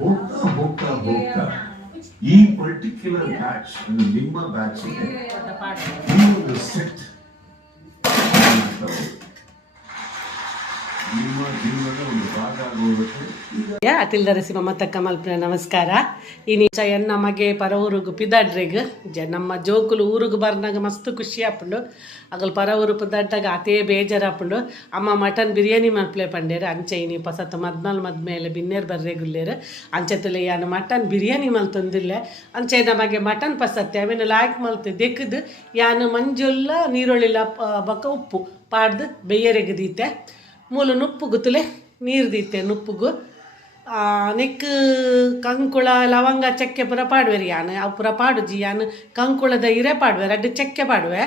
ಹೋಗ್ತಾ ಹೋಗ್ತಾ ಹೋಗ್ತಾ ಈ ಪರ್ಟಿಕ್ಯುಲರ್ ಬ್ಯಾಚ್ ನಿಮ್ಮ ಬ್ಯಾಚ್ ಈ ಒಂದು ಸೆಟ್ ನಿಮ್ಮ ಜೀವನದ ಒಂದು ಭಾಗ ಆಗೋಗುತ್ತೆ. ಅತಿಲ್ದರಸಿ ಮಮತಕ್ಕ ಮಲ್ಪನ ನಮಸ್ಕಾರ. ಈ ನೀಚ ನಮಗೆ ಪರ ಊರುಗು ಪಿದಾಡ್ರೆಗ್ ನಮ್ಮ ಜೋಕುಲು ಊರುಗು ಬರ್ನಾಗ ಮಸ್ತ್ ಖುಷಿ ಆಪುಂಡು. ಅಗಲ್ ಪರ ಊರು ಪಿದಾಡ್ದಾಗ ಅತೇ ಬೇಜಾರು ಆಪುಂಡು. ಅಮ್ಮ ಮಟನ್ ಬಿರಿಯಾನಿ ಮಲ್ಪಲೆ ಪಂಡೇರು ಅಂಚೆ ಇನಿ ಪಸತ್ತ ಮದ್ಮೇಲೆ ಬಿನ್ನೇರು ಬರ್ರೆಗುಲ್ಲೇರು ಅಂಚೆತ್ತಲೆ ಯಾನು ಮಟನ್ ಬಿರಿಯಾನಿ ಮಲ್ತೊಂದಿಲ್ಲ ಅಂಚೆ ನಮಗೆ ಮಟನ್ ಪಸತ್ತೆ ಅವೇನು ಲಾಯ್ಕ್ ಮಲ್ತು ದೆಕ್ಕದು ಯಾನು ಮಂಜುಲ್ಲ ನೀರುಳ್ಳಿಲ್ಲ ಬಕ್ಕ ಉಪ್ಪು ಪಾಡ್ದು ಬೆಯ್ಯರೆಗದೀತೆ ಮೂಲು ನುಪ್ಪು ಗುತ್ತಲೆ ನೀರು ದೀತೆ ನುಪ್ಪುಗು ನೆಕ್ ಕಂಕುಳ ಲವಂಗ ಚಕ್ಕೆ ಪುರ ಪಾಡುವೆರಿ ಯಾನು ಅವು ಪುರ ಪಾಡುಜಿ ಯಾನು ಕಂಕುಳದ ಹಿರೇ ಪಾಡುವೆ ರಡ್ಡು ಚಕ್ಕೆ ಪಾಡುವೆ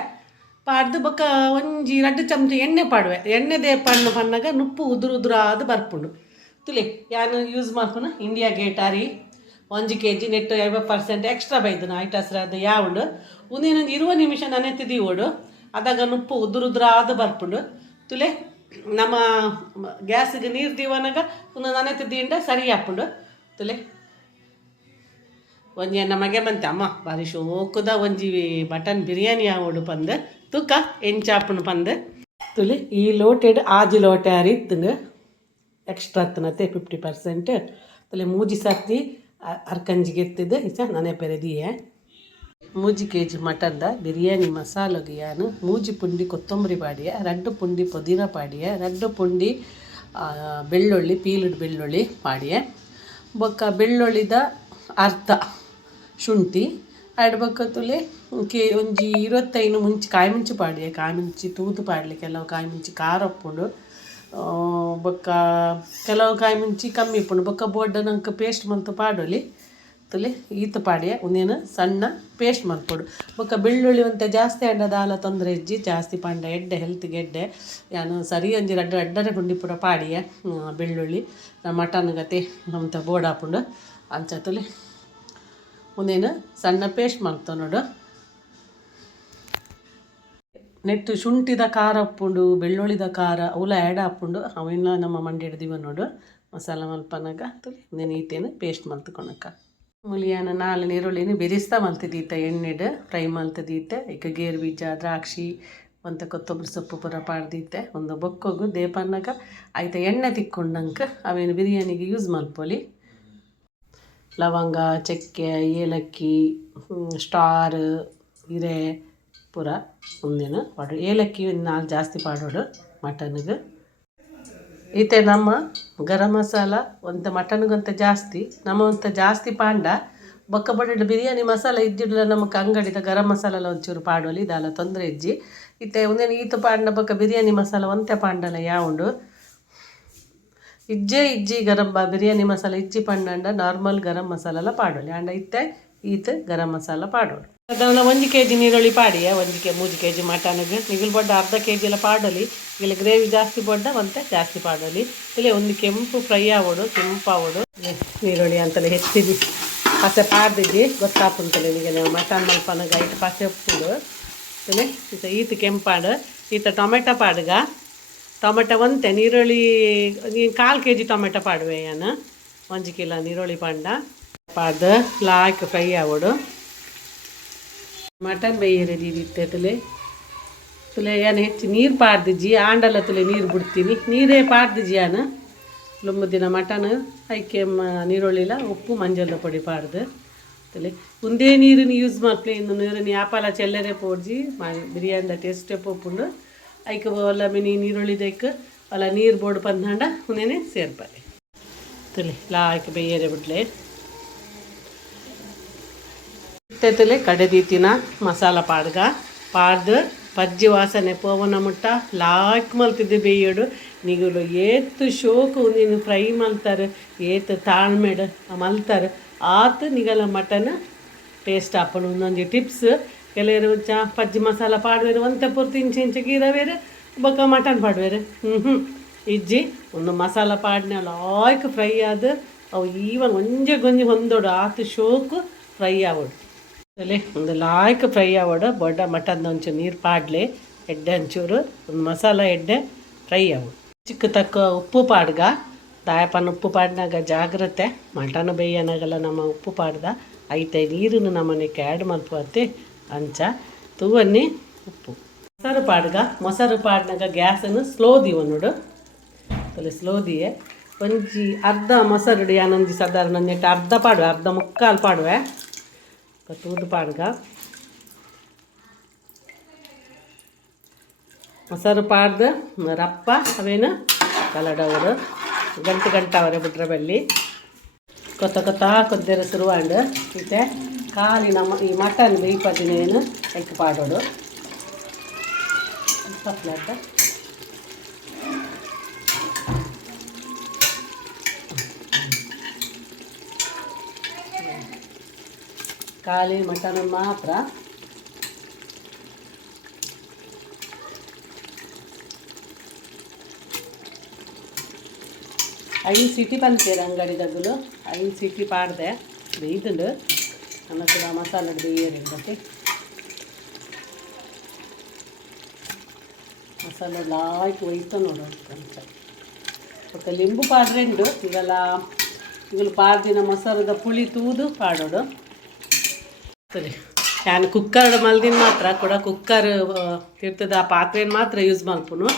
ಪಾಡ್ದು ಬೊಕ್ಕ ಒಂಜಿ ರಡ್ಡು ಚಮಚ ಎಣ್ಣೆ ಪಾಡುವೆ ಎಣ್ಣೆ ದೇ ಪಣ್ಣಾಗ ನುಪ್ಪು ಉದುರಾದು ಬರ್ಪುಂಡು ತುಲೆ ಯಾನು ಯೂಸ್ ಮಾಡ್ಕೊನ ಇಂಡಿಯಾ ಗೇಟ್ ಆರಿ 1 kg ನೆಟ್ಟು 50% ಎಕ್ಸ್ಟ್ರಾ ಬೈದನು ಐಟಸ್ರ ಅದು ಯಾವುದು ಒಂದಿನೊಂದು 20 ನಿಮಿಷ ನೆನೆತಿದ್ದೀ ಓಡು ಅದಾಗ ನುಪ್ಪು ಉದುರಾದು ಬರ್ಪುಂಡು ತುಲೆ ನಮ್ಮ ಗ್ಯಾಸಿಗೆ ನೀರು ದೀವನಾಗ ಒಂದು ನೆನೆತಿದ್ದಿಂಡ ಸರಿ ಹಾಪುಂಡು ತುಲೆ ಒಂಜಿ ನಮಗೆ ಬಂತೆ ಅಮ್ಮ ಬಾರಿ ಶೋಕುದ ಒಂಜಿ ಮಟನ್ ಬಿರಿಯಾನಿ ಆವೋಡು ಪಂದು ತೂಕ ಎಂಚಾಪುಂಡು ಪಂದು ತುಲೆ ಈ ಲೋಟೆಡ್ ಆಜಿ ಲೋಟೆ ಅರಿತ್ತಂಗ ಎಕ್ಸ್ಟ್ರಾ ಹತ್ತನತ್ತೆ 50% ತುಲೆ ಮೂಜಿ ಸರ್ತಿ ಅರ್ಕಂಜಿಗೆ ಎತ್ತಿದ್ದು ಇಸ ನನೆ ಪೆರೆದಿಯೇ 3 kg ಮಟನ್ದ ಬಿರಿಯಾನಿ ಮಸಾಲೆಗೆ ಯಾನು 3 ಪುಂಡಿ ಕೊತ್ತಂಬರಿ ಪಾಡಿಯ 2 ಪುಂಡಿ ಪುದೀನ ಪಾಡಿಯ 2 ಪುಂಡಿ ಬೆಳ್ಳುಳ್ಳಿ ಪೀಲುಡ್ ಬೆಳ್ಳುಳ್ಳಿ ಪಾಡಿಯ ಬೊಕ್ಕ ಬೆಳ್ಳುಳ್ಳಿದ ಅರ್ಧ ಶುಂಠಿ ಆಡ್ಬೊಕ್ಕ ತುಲೆ ಒಂಜಿ 25 ಮುಂಚಿ ಕಾಯಿ ಮುಂಚಿ ಪಾಡಿಯ ಕಾಯಿ ಮುಂಚಿ ತೂತು ಪಾಡಲಿ ಕೆಲವು ಕಾಯಿ ಮುಂಚಿ ಖಾರ ಉಪ್ಪುಂಡು ಬೊಕ್ಕ ಕೆಲವು ಕಾಯಿ ಮುಂಚಿ ಕಮ್ಮಿ ಇಪ್ಪುಂಡು ಬೊಕ್ಕ ಬೋಡ್ಡ ನಂಗೆ ಪೇಸ್ಟ್ ಮಲ್ತು ಪಾಡೋಲಿ ತುಲೆ ಈತ ಪಾಡಿಯ ಒಂದೇನು ಸಣ್ಣ ಪೇಸ್ಟ್ ಮಾಡ್ಕೊಡು ಬೊಕ್ಕ ಬೆಳ್ಳುಳ್ಳಿ ಒಂತೆ ಜಾಸ್ತಿ ಅಂಡದ ಆಲ ತೊಂದರೆ ಇಜ್ಜಿ ಜಾಸ್ತಿ ಪಂಡ ಎಡ್ಡೆ ಹೆಲ್ತ್ಗೆ ಎಡ್ಡೆ ಯಾನು ಸರಿ ಒಂಜಿ ಅಡ್ಡರೆ ಪುಂಡಿ ಪೂರ ಪಾಡಿಯ ಬೆಳ್ಳುಳ್ಳಿ ಮಟನ್ ಗತೆ ನಮ್ತ ಬೋಡಾಪುಂಡು ಅಂಚ ತುಲೆ ಒಂದೇನು ಸಣ್ಣ ಪೇಸ್ಟ್ ಮಾಡ್ತಾವ ನೋಡು ನೆಟ್ಟು ಶುಂಠಿದ ಖಾರ ಉಪ್ಪುಂಡು ಬೆಳ್ಳುಳ್ಳಿದ ಖಾರ ಅವಲ ಆ್ಯಡ್ ಹಾಪುಂಡು ಅವೆಲ್ಲ ನಮ್ಮ ಮಂಡಿ ಹಿಡ್ದಿವ ನೋಡು ಮಸಾಲ ಮಲ್ಪನಾಗ ತುಲೆ ಒಂದೇನು ಈತೇನು ಪೇಸ್ಟ್ ಮಲ್ತ್ಕೊಳಕ ಮುಲಿಯಾನ 4 ನೀರುಳ್ಳಿನ ಬೆರೆಸ್ತಾ ಮಲ್ತಿದ್ದೀತ ಎಣ್ಣೆಡು ಫ್ರೈ ಮಲ್ತದೀತೆ ಈಗ ಗೇರು ಬೀಜ ದ್ರಾಕ್ಷಿ ಒಂದು ಕೊತ್ತಂಬರಿ ಸೊಪ್ಪು ಪೂರ ಪಾಡ್ದಿತ್ತೆ ಒಂದು ಬೊಕ್ಕೋಗು ದೇಪನ್ನಾಗ ಆಯ್ತು ಎಣ್ಣೆ ತಿಕ್ಕೊಂಡಂಗೆ ಅವೇನು ಬಿರಿಯಾನಿಗೆ ಯೂಸ್ ಮಲ್ಪೊಲಿ ಲವಂಗ ಚಕ್ಕೆ ಏಲಕ್ಕಿ ಸ್ಟಾರ್ ಹಿರೇ ಪೂರ ಒಂದೇನು ಪಾಡು ಏಲಕ್ಕಿ 4 ಜಾಸ್ತಿ ಪಾಡೋಡು ಮಟನ್ಗೆ ಈತೆ ನಮ್ಮ ಗರಂ ಮಸಾಲ ಒಂದು ಮಟನ್ಗಂತ ಜಾಸ್ತಿ ನಮ್ಮಂತ ಜಾಸ್ತಿ ಪಾಂಡ ಬೊಕ್ಕ ಬಡ್ಡ ಬಿರಿಯಾನಿ ಮಸಾಲ ಇದ್ದಿಡ್ಲ ನಮಗೆ ಅಂಗಡಿದ ಗರಂ ಮಸಾಲ ಒಂಚೂರು ಪಾಡೋಲಿ ಇದಾಲ ತೊಂದರೆ ಇಜ್ಜಿ ಇತ್ತೆ ಒಂದೇನು ಈತ ಪಾಂಡ ಬೊಕ್ಕ ಬಿರಿಯಾನಿ ಮಸಾಲ ಒಂತೆ ಪಾಂಡಲ ಯಾವುಂಡು ಇಜ್ಜಿ ಬಿರಿಯಾನಿ ಮಸಾಲ ಇಜ್ಜಿ ಪಂಡ ನಾರ್ಮಲ್ ಗರಂ ಮಸಾಲ ಪಾಡೋಲಿ ಅಂಡ ಇತ್ತೆ ಈತ ಗರಂ ಮಸಾಲ ಪಾಡೋಡು ಅದನ್ನ 1 kg ನೀರುಳ್ಳಿ ಪಾಡಿಯ 3 kg ಮಟನ್ಗೆ ನಿಗಲ್ ಬೊಡ್ಡ ಅರ್ಧ kg ಎಲ್ಲ ಪಾಡೋಲಿ ಇಲ್ಲಿ ಗ್ರೇವಿ ಜಾಸ್ತಿ ಬೊಡ್ಡ ಮತ್ತೆ ಜಾಸ್ತಿ ಪಾಡೋಲಿ ಇಲ್ಲಿ ಒಂದು ಕೆಂಪು ಫ್ರೈ ಆಗೋಡು ಕೆಂಪಾಗೋಡು ನೀರುಳ್ಳಿ ಅಂತಲೇ ಹೆಚ್ಚಿದಿ ಪಸೆ ಪಾಡ್ದಿದ್ದಿ ಗೊತ್ತಾಪುಂತಲೆ ನಿಮಗೆ ನೀವು ಮಟನ್ ಮಲ್ಪನಾಗ ಐಟು ಪಸೆ ಉಪ್ಪುಡು ಇಲ್ಲಿ ಈತ ಕೆಂಪಾಡು ಈತ ಟೊಮೆಟೊ ಪಾಡ್ಗ ಟೊಮೆಟೊ ಒಂತೆ ನೀರುಳ್ಳಿ 1/4 kg ಟೊಮೆಟೊ ಪಾಡುವೆ ಏನು 1 ಕಿಲೋ ನೀರುಳ್ಳಿ ಪಂಡ ಪಾಡ್ದು ಲಾಯ್ಕ್ ಫ್ರೈ ಆಗೋಡು ಮಟನ್ ಬೇಯರೆ ದೀದಿತ್ತೆ ತುಲೆ ಏನು ಹೆಚ್ಚು ನೀರು ಪಾಡ್ದಿಜ್ಜಿ ಆಂಡಲ ತುಲೆ ನೀರು ಬಿಡ್ತೀನಿ ನೀರೇ ಪಾಡ್ದಿಜ್ಜಿ ಯಾನು ಲೊಂಬು ದಿನ ಮಟನ್ ಐಕೆ ನೀರುಳ್ಳಿಲ್ಲ ಉಪ್ಪು ಮಂಜಲ್ಲ ಪೊಡಿ ಪಾಡ್ದು ತುಲೆ ಒಂದೇ ನೀರನ್ನು ಯೂಸ್ ಮಾಡ್ಲಿ ಇನ್ನು ನೀರನ್ನು ಯಾಪಲ ಚೆಲ್ಲರೆ ಪೋಡ್ಜಿ ಬಿರಿಯಾನಿದ ಟೇಸ್ಟೇ ಪೋಪುಂಡು ಐಕೆ ಒಲ್ಲ ಮಿನಿ ನೀರುಳ್ಳಿದಕ್ಕೆ ಅಲ್ಲ ನೀರು ಬೋರ್ಡು ಪಂದಾಂಡ ಒಂದೇನೆ ಸೇರ್ಪಡೆ ತುಲೆ ಲಾಯ್ಕೆ ಬೇಯರೆ ಬಿಡ್ಲೆ ತುಲೆ ಕಡೆದೀತಿನ ಮಸಾಲ ಪಾಡ್ಗ ಪಾಡ್ದು ಪಜ್ಜಿ ವಾಸನೆ ಪೋವನ ಮುಟ್ಟ ಲಾಕ್ ಮಲ್ತಿದ್ದೆ ಬೇಯೋಡು ನಿಗಲು ಏತು ಶೋಕು ನೀನು ಫ್ರೈ ಮಲ್ತಾರೆ ಏತು ತಾಳ್ಮೆಡು ಮಲ್ತಾರೆ ಆತು ನಿಗಲ ಮಟನ್ ಟೇಸ್ಟ್ ಹಾಪಣು ಒಂದೊಂದು ಟಿಪ್ಸ್ ಕೆಲವರು ಪಜ್ಜಿ ಮಸಾಲ ಪಾಡುವೇರು ಒಂತೆ ಪೂರ್ತಿ ಇಂಚೆ ಗೀರವೇರು ಬೊಕ್ಕ ಮಟನ್ ಪಾಡುವೇರು ಇಜ್ಜಿ ಒಂದು ಮಸಾಲ ಪಾಡ್ನ ಲಾಯ್ಕ್ ಫ್ರೈ ಆದ ಅವು ಈವನ್ ಒಂಜೆ ಗೊಂಜಿ ಹೊಂದೋಡು ಆತು ಶೋಕು ಫ್ರೈ ಆಗೋಡು ಅಲ್ಲೇ ಒಂದು ಲಾಯ್ಕ್ ಫ್ರೈ ಆಗೋಡು ಬೊಡ್ಡ ಮಟನ್ದ ಒಂಚೂರು ನೀರು ಪಾಡ್ಲೆ ಎಡ್ಡೆ ಒಂಚೂರು ಒಂದು ಮಸಾಲ ಎಡ್ಡೆ ಫ್ರೈ ಆಗೋಡು ಚಿಕ್ಕ ತಕ್ಕ ಉಪ್ಪು ಪಾಡ್ಗ ದಾಯಪನ ಉಪ್ಪು ಪಾಡಿನಾಗ ಜಾಗ್ರತೆ ಮಟನ್ ಬೇಯನಾಗಲ್ಲ ನಮ್ಮ ಉಪ್ಪು ಪಾಡ್ದ ಐತೆ ನೀರನ್ನು ನಮ್ಮನೆಗೆ ಆ್ಯಡ್ ಮಲ್ಪತ್ತೆ ಅಂಚ ತೂವನ್ನಿ ಉಪ್ಪು ಮೊಸರು ಪಾಡ್ನಾಗ ಗ್ಯಾಸನ್ನು ಸ್ಲೋ ನೋಡು ತಲೆ ಸ್ಲೋ ದಿಯೆ ಒಂಜಿ ಅರ್ಧ ಮೊಸರು ಯಾನೊಂಜಿ ಸಾಧಾರಣ ನೆಟ್ಟು ಅರ್ಧ ಪಾಡುವೆ ಅರ್ಧ ಮುಕ್ಕಾಲು ಪಾಡುವೆ ತೂದು ಪಾಡ್ಗ ಮೊಸರು ಪಾಡ್ದು ರಪ್ಪ ಅವೇನು ಕಲಡವರು ಗಂಟೆ ಅವರೇ ಬಿಟ್ರೆ ಬಲ್ಲಿ ಕೊತ್ತ ಕೊದ್ದೆರ ಶುರುವಾಂಡು ಮತ್ತೆ ಖಾಲಿ ನಮ್ಮ ಈ ಮಟನ್ ಬೇಯ್ಪದಿನೇನು ಐಕ್ ಪಾಡೋಡು ಸಪ್ಲಾಟ ಖಾಲಿ ಮಟನ್ ಮಾತ್ರ ಐದು ಸೀಟಿ ಬಂತೇರೆ ಅಂಗಡಿದಾಗಲು 5 ಸೀಟಿ ಪಾಡ್ದೆ ಬೇಯ್ದುಂಡು ಅನ್ನ ಕೂಡ ಮಸಾಲೆ ಬೇಯರಿ ಮತ್ತೆ ಮಸಾಲೆ ಲಾಯ್ಕ್ ಒಯ್ತು ನೋಡು ಕೊಂಚ ಮತ್ತು ಲಿಂಬು ಪಾಡ್ರೆಂಡು ಈಗಲು ಪಾಡ್ದಿನ ಮೊಸರದ ಪುಳಿ ತೂದು ಪಾಡೋಡು ಸರಿ ನಾನು ಕುಕ್ಕರ್ ಮಲ್ದಿನ ಮಾತ್ರ ಕೂಡ ಕುಕ್ಕರ್ ತಿರ್ತದ ಆ ಪಾತ್ರೆನ ಮಾತ್ರ ಯೂಸ್ ಮಲ್ಪುನು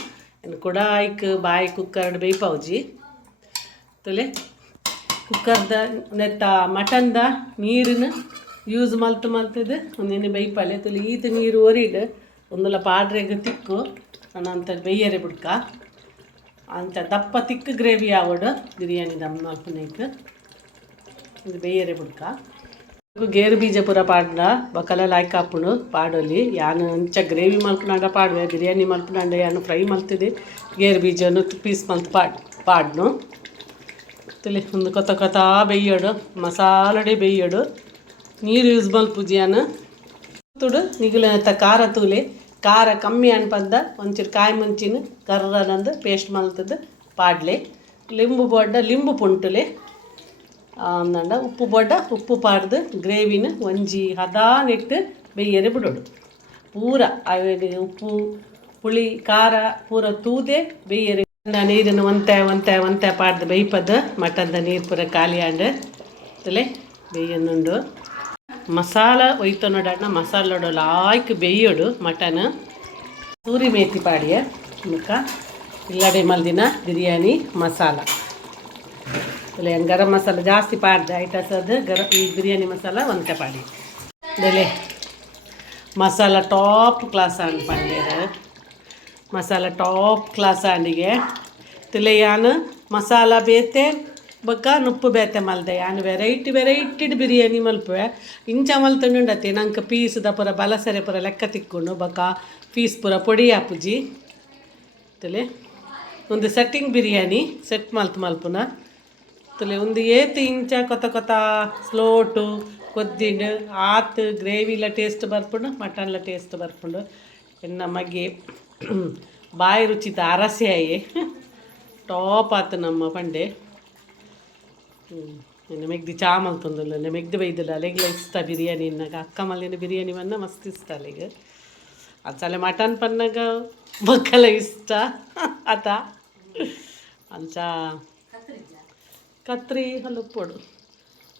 ಇನ್ನು ಕೂಡ ಐಕ್ ಬಾಯಿ ಕುಕ್ಕರ್ ಬೇಯ್ಪವ್ಜಿ ತಲೆ ಕುಕ್ಕರ್ದ ನೆತ್ತ ಮಟನ್ದ ನೀರನ್ನು ಯೂಸ್ ಮಲ್ತದು ಒಂದಿನ ಬೇಯ್ಪಲ್ಲೆ ತುಲಿ ಈತ ನೀರು ಒರಿಡು ಒಂದಲ್ಲ ಪಾಡ್ರೆಗೆ ತಿಕ್ಕು ಅನಂತ ಬೇಯರೆ ಬಿಡ್ಕ ಅಂತ ದಪ್ಪ ತಿಕ್ಕು ಗ್ರೇವಿ ಆವಡು ಬಿರಿಯಾನಿ ದಮ್ ಮಲ್ಪನೈಕ್ ಇದು ಬೇಯರೆ ಬಿಡ್ಕ ಗೇರು ಬೀಜ ಪೂರ ಪಾಡ್ನ ಬಕಲ ಲಾಯ್ಕ್ ಹಾಪುಂಡು ಪಾಡೋಲಿ ಯಾನು ಅಂಚ ಗ್ರೇವಿ ಮಲ್ಪನಾಂಡ ಪಾಡುವೆ ಬಿರಿಯಾನಿ ಮಲ್ಪನಾಂಡ ಯಾನು ಫ್ರೈ ಮಲ್ತಿದೆ ಗೇರು ಬೀಜನು ಪೀಸ್ ಮಲ್ತು ಪಾಡ್ನು ತುಲಿ ಒಂದು ಕೊತ್ತ ಬೇಯ್ಯೋಡು ಮಸಾಲಡೆ ಬೇಯ್ಯೋಡು ನೀರು ಯೂಸ್ ಮಲ್ಪುಜಿ ಯಾನು ತುಡು ನಿಗುಲ ಖಾರ ತೂಲೆ ಖಾರ ಕಮ್ಮಿ ಅನ್ಪಂದ ಒಂಚೂರು ಕಾಯಿ ಮುಂಚಿನ ಕರ್ರನಂದು ಪೇಸ್ಟ್ ಮಲ್ತದ್ದು ಪಾಡ್ಲೆ ಲಿಂಬು ಪುಂಟುಲೆ ಅಂದಂಡ ಉಪ್ಪು ಪಾಡ್ದು ಗ್ರೇವಿನ ಒಂಜಿ ಹದಾ ನೆಟ್ಟು ಬೇಯರೆ ಬಿಡೋಡು ಪೂರ ಉಪ್ಪು ಪುಳಿ ಖಾರ ಪೂರ ತೂದೆ ಬೇಯರೆ ನೀರನ್ನು ಒಂತೆ ಪಾಡ್ದು ಬೇಯ್ಪದ್ದು ಮಟನ್ದ ನೀರು ಪೂರ ಖಾಲಿ ಆಂಡು ತಲೆ ಬೇಯನ್ನುಂಡು ಮಸಾಲ ಒಯ್ತು ನೋಡಣ್ಣ ಮಸಾಲೋಡು ಲಾಯ್ಕ್ ಬೇಯೋಡು ಮಟನ್ ಸೂರಿ ಮೇಥಿ ಪಾಡಿಯ ಮುಖ ಇಲ್ಲಡೆ ಮಲ್ದಿನ ಬಿರಿಯಾನಿ ಮಸಾಲ ತಲೆ ಗರಂ ಮಸಾಲ ಜಾಸ್ತಿ ಪಾಡ್ದೆ ಐಟಸದು ಈ ಬಿರಿಯಾನಿ ಮಸಾಲ ಒಂತೆ ಪಾಡಿ ಬೆಲೆ ಮಸಾಲ ಟಾಪ್ ಕ್ಲಾಸ್ ಆಂಡ್ ಪಂಡೇರು ಮಸಾಲ ಟಾಪ್ ಕ್ಲಾಸ್ ಆಂಡಿಗೆ ತಲೆ ಯಾನು ಮಸಾಲ ಬೇತೆ ಬೊಕ್ಕ ನುಪ್ಪು ಬೇತೆ ಮಲ್ದೆ ಯಾನು ವೆರೈಟಿ ಬಿರಿಯಾನಿ ಮಲ್ಪುವೆ ಇಂಚ ಮಲ್ತುಂಡತೆ ನಂಗೆ ಪೀಸ್ದ ಪೂರ ಬಲಸರೆ ಪೂರ ಲೆಕ್ಕ ತಿಕ್ಕೊಂಡು ಬೊಕ್ಕ ಪೀಸ್ ಪೂರ ಪೊಡಿ ಆಪುಜಿ ತಲೆ ಒಂದು ಸೆಟ್ಟಿಂಗ್ ಬಿರಿಯಾನಿ ಸೆಟ್ ಮಲ್ಪುನ ತಲೆ ಒಂದು ಏತು ಇಂಚ ಕೊತ್ತ ಸ್ಲೋಟು ಕೊದ್ದಿಂಡು ಆತು ಗ್ರೇವಿಲ ಟೇಸ್ಟ್ ಬರ್ಪುಂಡು ಮಟನ್ಲ ಟೇಸ್ಟ್ ಬರ್ಪುಂಡು ನಮಗೆ ಬಾಯಿ ರುಚಿತ ಅರಸೆ ಆಯೆ ಟಾಪ್ ಆತು ನಮ್ಮ ಪಂಡೆ ಮೆಗ್ದಿ ಚಾ ಮಲ್ತೊಂದುಲ್ಲ ಮೆಗ್ದು ಬೈದಿಲ್ಲ ಅಲೆಗ್ಲ ಇಷ್ಟ ಬಿರಿಯಾನಿ ಇನ್ನಾಗ ಅಕ್ಕ ಮಲ್ಲಿನ ಬಿರಿಯಾನಿ ಬನ್ನ ಮಸ್ತ್ ಇಷ್ಟ ಅಲ್ಲಿಗೆ ಅಸಲೆ ಮಟನ್ ಪನ್ನಾಗ ಬಕ್ಕಲ ಇಷ್ಟ ಆತ ಅಂಚ ಕತ್ರಿ ಹಲುಪ್ಪೊಡು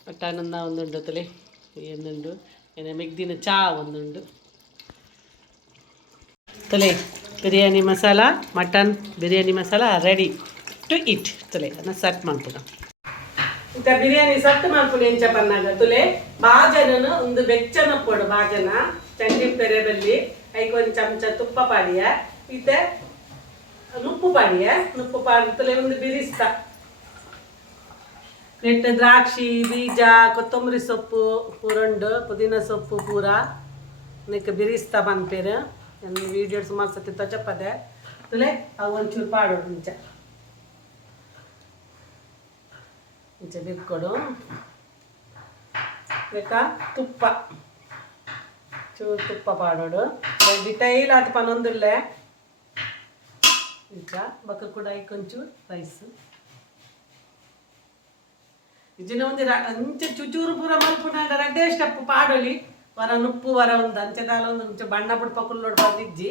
ಮಟನನ್ನ ಒಂದುಂಡು ತಲೆ ಏನುಂಡು ಏನ ಮೆಗ್ದಿನ ಚಾ ಒಂದುಂಡು ತಲೆ biryani masala mutton biryani masala ready to eat ತಲೆ ಅದನ್ನು ಸೆಟ್ ಮಾಡ್ಬೋದ ಇಂಥ ಬಿರಿಯಾನಿ ಸೆಟ್ ಮಾಡ್ಕೊಂಡು ಎಂಚ ಪನ್ನಾಗ ತುಲೆ ಬಾಜನನು ಒಂದು ಬೆಚ್ಚನ ಪೊಡು ಬಾಜನ ಚಂಡಿ ಪೆರೆ ಬಲ್ಲಿ ಐಗೆ ಒಂದು ಚಮಚ ತುಪ್ಪ ಪಾಡಿಯ ಮತ್ತೆ ನುಪ್ಪು ಪಾಡಿ ತುಲೆ ಒಂದು ಬಿರಿಸ್ತ ನೆಟ್ಟು ದ್ರಾಕ್ಷಿ ಬೀಜ ಕೊತ್ತಂಬರಿ ಸೊಪ್ಪು ಪೂರಂಡು ಪುದೀನ ಸೊಪ್ಪು ಪೂರ ನೆಕ್ ಬಿರಿಸ್ತಾ ಬಂದ್ಪೇರು ನನ್ನ ವೀಡಿಯೋ ಸುಮಾರು ಸತಿ ತಚಪ್ಪದೆ ತುಲೆ ಅವು ಒಂಚೂರು ಪಾಡೋಡು ಇಂಚ ಬಿಟ್ಕೊಡು ಬೇಕಾ ತುಪ್ಪ ಚೂರು ತುಪ್ಪ ಪಾಡೋಡು ಡಿಟೈಲ್ ಅದು ಪನ್ನೊಂದಿಲ್ಲೆ ಇಂಚ ಬಕ್ಕ ಕೂಡ ಐಕೊಂಚೂರು ರೈಸ್ ಇಜಿನ ಒಂದು ಅಂಚೆ ಚುಚೂರು ಪೂರ ಮಲ್ಪುನ ರಡ್ಡೆ ಸ್ಟೆಪ್ ಪಾಡೋಲಿ ವರ ನುಪ್ಪು ವರ ಒಂದು ಅಂಚೆದಾಲ ಒಂದು ಬಣ್ಣ ಬುಡ್ ಪಕ್ಕಲ್ ನೋಡಿ ಬಂದಿಜ್ಜಿ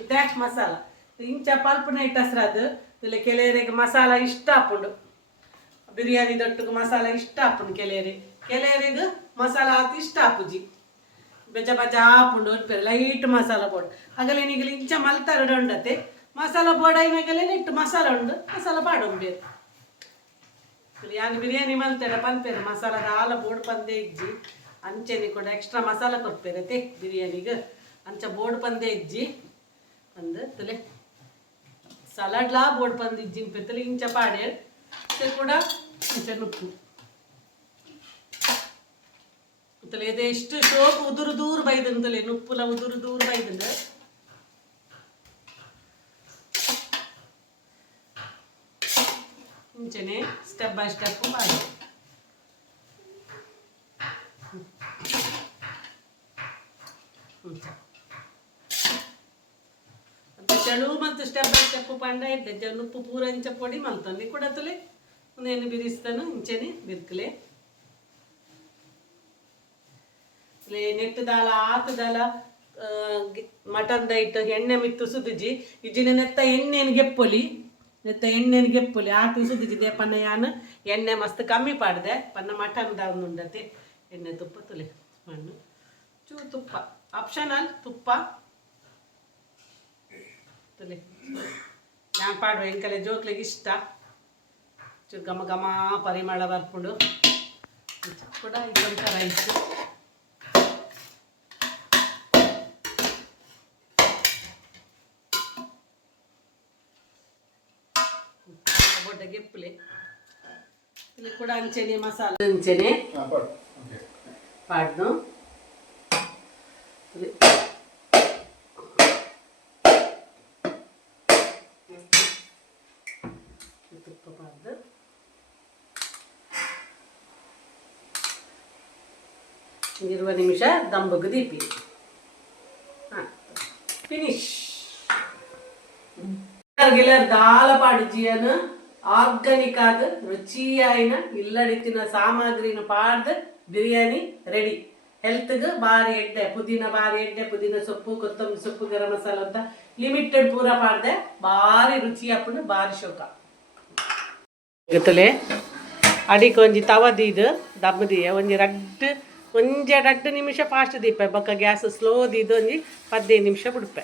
ಇಟ್ಯಾಚ್ ಮಸಾಲ ಇಂಚ ಪಲ್ಪುನ ಇಟ್ಟಸ್ರ ಅದು ತುಲೆ ಕೆಲವರಿಗೆ ಮಸಾಲ ಇಷ್ಟ ಆಪುಂಡು ಬಿರಿಯಾನಿ ದೊಟ್ಟಿಗೆ ಮಸಾಲ ಇಷ್ಟ ಆಪುಂಡು ಕೆಲವರಿಗೆ ಮಸಾಲ ಹಾಕಿ ಇಷ್ಟ ಆಪುಜಿ ಬೆಜ ಬಜ ಆಪುಂಡು ಒನ್ಪೇರು ಲೈಟ್ ಮಸಾಲ ಬೋರ್ಡ್ ಆಗಲೇ ನಿಗಲಿ ಇಂಚ ಮಲ್ತಾರಡು ಉಂಡತೆ ಮಸಾಲ ಬೋರ್ಡ್ ಐನಾಗಲೇ ನೆಟ್ಟು ಮಸಾಲ ಉಂಡು ಮಸಾಲ ಪಾಡೊಂದು ಬೇರೆ ಯಾನು ಬಿರಿಯಾನಿ ಮಲ್ತೇರ ಪನ್ಪೇರು ಮಸಾಲದ ಆಲ ಬೋರ್ಡ್ ಪಂದೆ ಇಜ್ಜಿ ಅಂಚೆನಿ ಕೂಡ ಎಕ್ಸ್ಟ್ರಾ ಮಸಾಲ ಕೊಡ್ಪೇರತೆ ಬಿರಿಯಾನಿಗೆ ಅಂಚ ಬೋರ್ಡ್ ಪಂದೆ ಇಜ್ಜಿ ಅಂದು ತುಲೆ ಸಲಾಡ್ಲಾ ಬೋರ್ಡ್ ಪಂದು ಇಜ್ಜಿನ ಪೆತ್ತಲಿ ಇಂಚ ಪಾಡೆ ಕೂಡ ಇಂಚ ನುಪ್ಪು ಅಂತಲೇ ಇದು ಎಷ್ಟು ಶೋಕ್ ಉದುರು ದೂರ ಬೈದಂತಲೇ ನುಪ್ಪುಲ ಉದುರು ದೂರ ಬೈದಂದ ಇಂಚನೆ ಸ್ಟೆಪ್ ಬೈ ಸ್ಟೆಪ್ ಮಾಡಿ ಚಳು ಮತ್ತು ಸ್ಟೆಪ್ ಬೈ ಸ್ಟೆಪ್ ಪಂಡ ಇದ್ದೆ ನುಪ್ಪು ಪೂರ ಇಂಚ ಪೊಡಿ ಮಲ್ತಲ್ಲಿ ಕೊಡತಲೆ ಒಂದೇನು ಬಿರಿಸ್ತಾನು ಇಂಚನೆ ಬಿರ್ಕಲೆ ನೆಟ್ಟದಾಲ ಆತದಾಲ ಮಟನ್ ದೈಟ್ ಎಣ್ಣೆ ಮಿತ್ತು ಸುದುಜಿ ಇಜ್ಜಿನ ನೆತ್ತ ಎಣ್ಣೆನ ಗೆಪ್ಪೊಲಿ ಆತು ಸುದುಜಿ ದೇಪನ್ನ ಯಾನು ಎಣ್ಣೆ ಮಸ್ತ್ ಕಮ್ಮಿ ಪಾಡ್ದೆ ಪನ್ನ ಮಟನ್ ದಾವ್ದು ಉಂಡತೆ ಎಣ್ಣೆ ತುಪ್ಪ ತುಲೆ ಮಣ್ಣು ಚೂ ತುಪ್ಪ ಆಪ್ಷನಲ್ ತುಪ್ಪ ತುಲೆ ನಾನು ಪಾಡುವ ಎಂಕಲೆ ಜೋಕ್ಲಿಗೆ ಇಷ್ಟ ಚೂ ಘಮ ಘಮ ಪರಿಮಳ ಬರ್ಪುಡು ಕೂಡ ಇದೊಂಥ ರೈಸ್ ಗೆಪ್ಪಲೆ ಇಲ್ಲಿ ಕೂಡ ಅಂಚೆನೆ ಮಸಾಲ ಅಂಚೆನೆ ಪಾಡ್ದು ತುಪ್ಪ ಪಾಡ್ದು 20 ನಿಮಿಷ ದಮ್ಮಗೆ ದೀಪಿ ಫಿನಿಶ್ ಗಿಲ್ಲರ್ ದಾಲ ಪಾಡಿಜಿಯನು ಆರ್ಗಾನಿಕ್ ಆದ ರುಚಿಯಾಯಿನ ಇಲ್ಲಡಿತ್ತಿನ ಸಾಮಗ್ರಿನ ಪಾಡ್ದು ಬಿರಿಯಾನಿ ರೆಡಿ ಹೆಲ್ತ್ಗೆ ಬಾರಿ ಎಡ್ಡೆ ಪುದೀನ ಸೊಪ್ಪು ಕೊತ್ತಂಬರಿ ಸೊಪ್ಪು ಗರಂ ಮಸಾಲ ಅಂತ ಲಿಮಿಟೆಡ್ ಪೂರ ಪಾಡ್ದೆ ಬಾರಿ ರುಚಿ ಹಾಪುಂಡು ಬಾರಿ ಶೋಕ ಗೊತ್ತಲೆ ಅಡಿಗೆ ಒಂಜಿ ತವದೀದು ದಮ್ಮದಿಯ ಒಂಜಿ ಒಂಜೆ 2 ನಿಮಿಷ ಫಾಸ್ಟ್ ದೀಪ ಬೊಕ್ಕ ಗ್ಯಾಸ್ ಸ್ಲೋ ದೀದು ಒಂಜಿ 15 ನಿಮಿಷ ಬಿಡ್ಪೆ